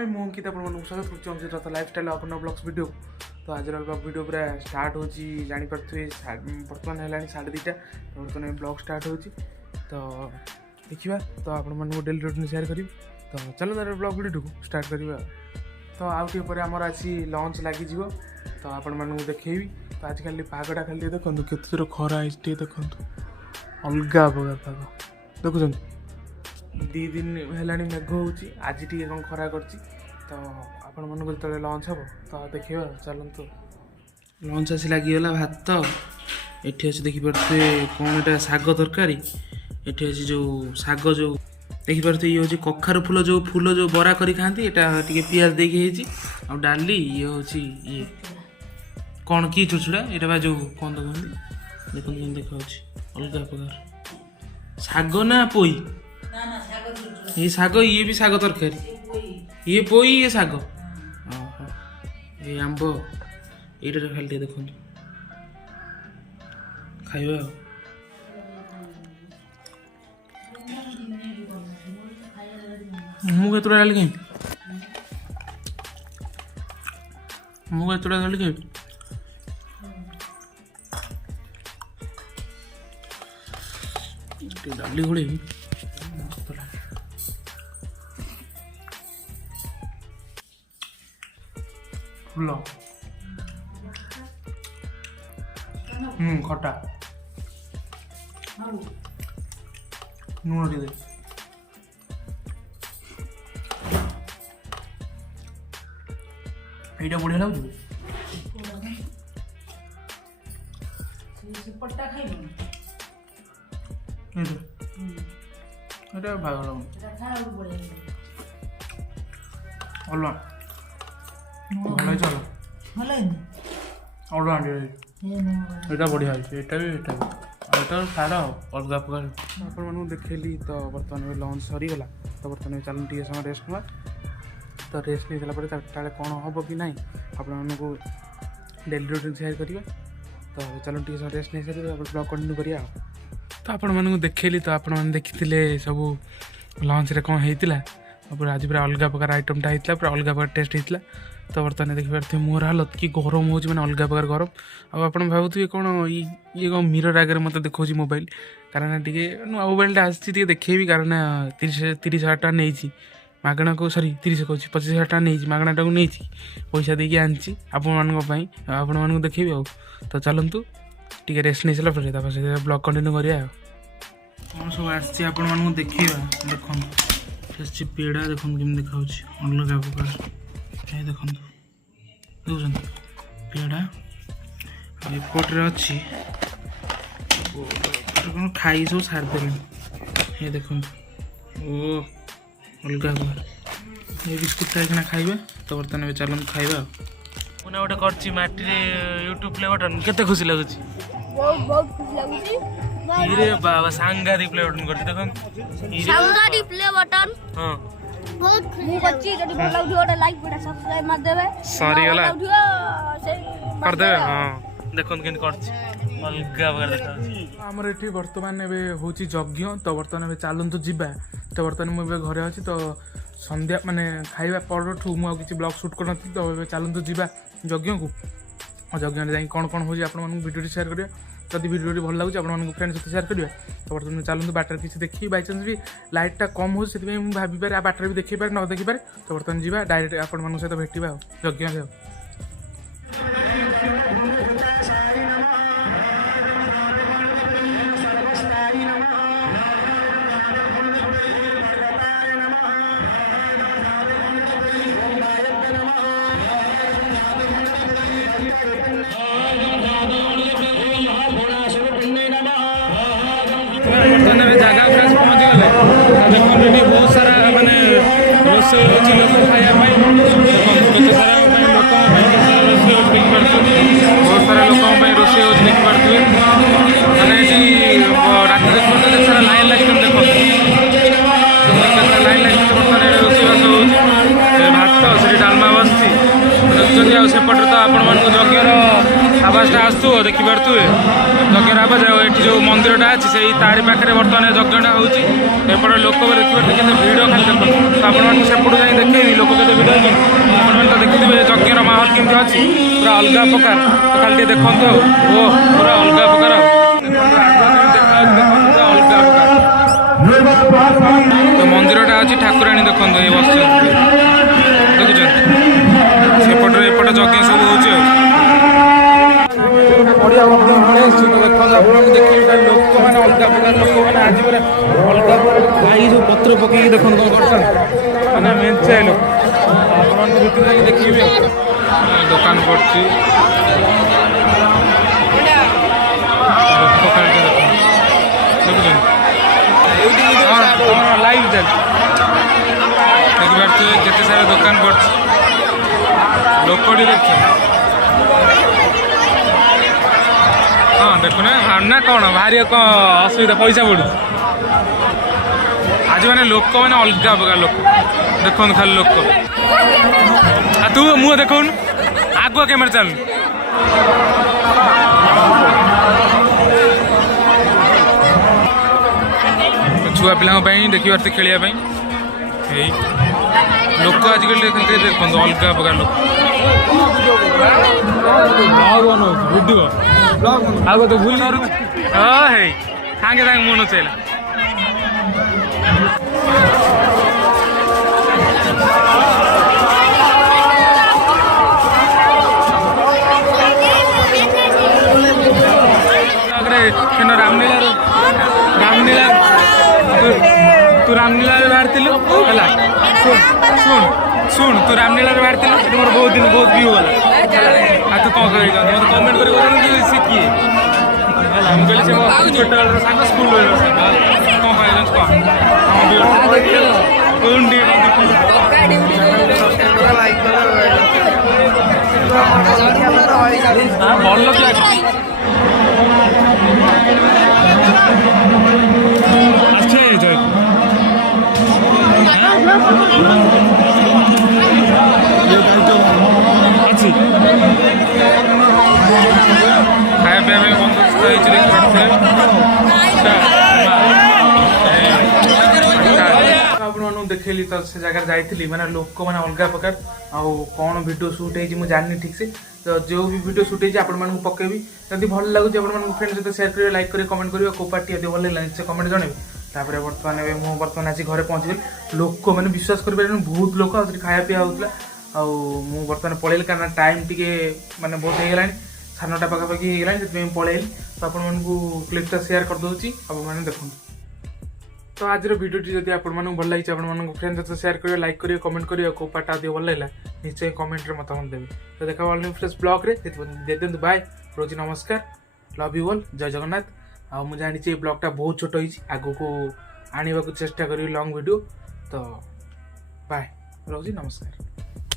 हाय मु अंकित आपको स्वागत करुँच रथ लाइफस्टाइल अपन ब्लॉग्स वीडियो। तो आज ब्लॉग वीडियो पूरा स्टार्ट हो जापे बर्तमान है 2:30 बर्तमान ब्लॉग स्टार्ट हो तो देखा तो आपण डेली रूटीन शेयर करी। तो चलो तार ब्लॉग वीडियो को स्टार्ट करवा। तो आउटे पर आमर आसी लंच लगी तो आपण मानू देखी। तो आजिकल पागटा खाली देखो केत खरा देखो अलग प्रकार पाग देखुं 2 दिन है मेघ हो आज टी कौन खरा कर। तो आपण मन को जो लंच हम तो देखा चलतु लंच आसी लगिगला भात एठी अच्छे देखिपे कौन एटा शाग तरकारी एठी अच्छी जो शाग जो देखिपे ये हूँ कखारू फूल जो बरा करी खाती यहाँ टे पियाज देखी आ डाली ये हूँ ये कौन कि छुछुड़ा यहाँ जो कौन कहते देखो देखा अलग प्रकार शाग ना पोई ये शाग ये भी शाग तरकारी ये पोई ये शाग ये आंब ये खाली देखो खाइबा मुझे डाल के डाल के डाली घोड़े फूल खटा लुण टे এইটা বড়িয়া লাগুছে পট্টা খাইব এটা ভালো লাগুছে এটা খাওয়া বড়িয়া অলবা ভালো চলো ভালো অলবা আন্টি এটা বড়িয়া হয়েছে এটা भी এটা সারা अलग प्रकार आपण मानू देखली। तो बर्तमान लंच सरीगला तो बर्तमान चलन टी समय रेस्ट नवा। तो रेस्ट नहीं गला चार्टा कौन हम कि ना आपको डेली रूटीन शेयर करिए। तो चलो टी रेस्ट नहीं सारी ब्लॉग कंटिन्यू करिया। तो आपण मानू देखली तो आपण मैंने देखी सब लंच रे कौन होता पूरा आज पूरा अलग प्रकार आइटमटा होता पूरा अलग प्रकार टेस्ट होता। तो बर्तमान देखिपे मोर हालत कि गरम हो मैंने अलग प्रकार गरम आप भावुए कौन ये कौन मिरर आगे मत देखा मोबाइल कारण टे नुआ मोबाइलटा आसी देखेबी कारण 30,000 टाँग नहीं मागणा को सॉरी 30 कहूँ 25,000 टाँग नहीं मागणाटा को नहीं पैसा देकी आनी आपण मानक देखेबी आ। तो चलतु टे रेस्ट नहीं सारा फिर ब्लॉग कंटिन्यू करिया कौन सब आसमान देखा देखो पेड़ा देखो कमी देखा अलग प्रकार ये देखो देखुं पेड़ा एपटे अच्छी कौन खाई सब सारदे ये देखो ओ अलग प्रकार ये बिस्कुट खाइना खाइबा। तो बर्तमान चलन खाइबा मुझे गोटे कर यूट्यूब प्ले बटन केते खुशी लगुच बहुत खुशी लागुची रे बाबा सांगादी प्ले बटन करती देखो सांगादी प्ले बटन हां बहुत खुशी बच्ची जदी भल लागु ओटा लाइक बटा सब्सक्राइब मार देबे सॉरी गला से कर देबे। हां देखो केन करछि अलग प्रकार देखा हमर एठी वर्तमान एबे होची यज्ञ। तो वर्तमान एबे चालंतु जिबा। तो वर्तमान मु एबे घरे अछि तो संध्या माने खाइबा परठू मु किछि ब्लॉग शूट करनथि। तो एबे चालंतु जिबा यज्ञ को यज्ञ रे जाई कोन कोन होची आपण मानक वीडियो शेयर करिया। जदि वीडियो भल लगुच आपको फ्रेंड सहित शेयर करिया। तो बर्तमान चलते बाटर किसी देखी बाई चान्स भी लाइटा कम हो भाभी पारे बाटर भी देखी पारे न देखी पारे। तो बर्तमान जावा डायरेक्ट आपण सहित भेटा यज्ञ जगह फ्रेंड्स पहुँच गले देखो बहुत सारा मानने रोसे लोक खायापी केते सारा लोक बहुत सारा लोक रोसे देखी पारे मैंने रात देखते सारा लाइन लगी देखो लाइन लगी बर्तमान रोषेबास हो भात से डालमा बसती देखते आसेपटे तो आपण यज्ञर आवाजटा आसू देखिपे यज्ञर आवाज जो मंदिरटा अच्छी से तारी पाखे बर्तमान यज्ञटा होपटे लोक देखिए केते भिड़ खाली देखो तो आपको सेपटू जाए देखेबी लोक केते भिड़ होती तो देखिए यज्ञर माहौल केमती अच्छी पूरा अलग प्रकार तो खाली देखो ओ पूरा अलग प्रकार अलग प्रकार तो मंदिरटा अच्छी ठाकुराणी देखो ये बस देखुं सेपटे एपटे यज्ञ सब हो बढ़िया देखिए लोक मैंने अलग प्रकार लोक मैंने आज पूरा अलग भाई जो पत्र पकई देख मैंने मेचे लोक देखिए दुकान पड़ी लाइव देखिए जिते सारा दुकान पड़ी लोकटी देख हाँ देखुना ना कौन भारी कौन असुविधा पैसा पड़ू आज मैंने लोक मैंने अलग प्रकार लोक देख खाली लोक तू मुह देख आगुआ कैमेरा चल छुआ पिला देखिए खेलिया लोक आजिकल देखते देखो अलग प्रकार लोक भिडियो आगो तो भूल हाँ है सांगे सांगे मन चला रामलीला तू रामलीला बाहर शुण शुण तू रामलीला बाहर मोर बहुत दिन बहुत व्यू गला तू कौन कर कमेंट कर किए कहली से छोट सांग स्कूल कौन भल अच्छे जय अच्छी खाया पिया बंदोबस्त देखली तो से जगह जाइली माने लोक मैंने अलग प्रकार आउ कौन वीडियो शूट है मुझे जानी ठीक से तो जो भी वीडियो शूट है आपण मानू पकेबी जदि भल लगुच आपण फ्रेंड सहित शेयर करिए लाइक करिए कमेंट करिए को पार्टी यदि भल लागला निश्चय कमेंट जनइबे तापर बर्तमान मु बर्तमान आसी घरे पहुँच गली लोक मैंने विश्वास कर बहुत लोक खाया पिया होता आउ बर्तमान पलैली कारण टाइम टी माने बहुत हो गलानी 9:30 पाखापाखि हो गलानी से पलैली तो आपण क्लिपटा शेयर कर दूसरी आपने देखो तो आज वीडियो जब आपको भल लगी आप फ्रेंड सहित शेयर करिए लाइक करिए कमेंट करिए को पार्ट आदि भल लगा निश्चय कमेंट मतामत देवे तो देखा ऑनलाइन फ्रेश ब्लॉग रे दे दिंतु बाय रोजी नमस्कार लव यू ऑल जय जगन्नाथ आ मुझे जानी ब्लॉगटा बहुत छोट होगी आगो को आने को चेष्टा करी लॉन्ग वीडियो तो बाय रोजी नमस्कार।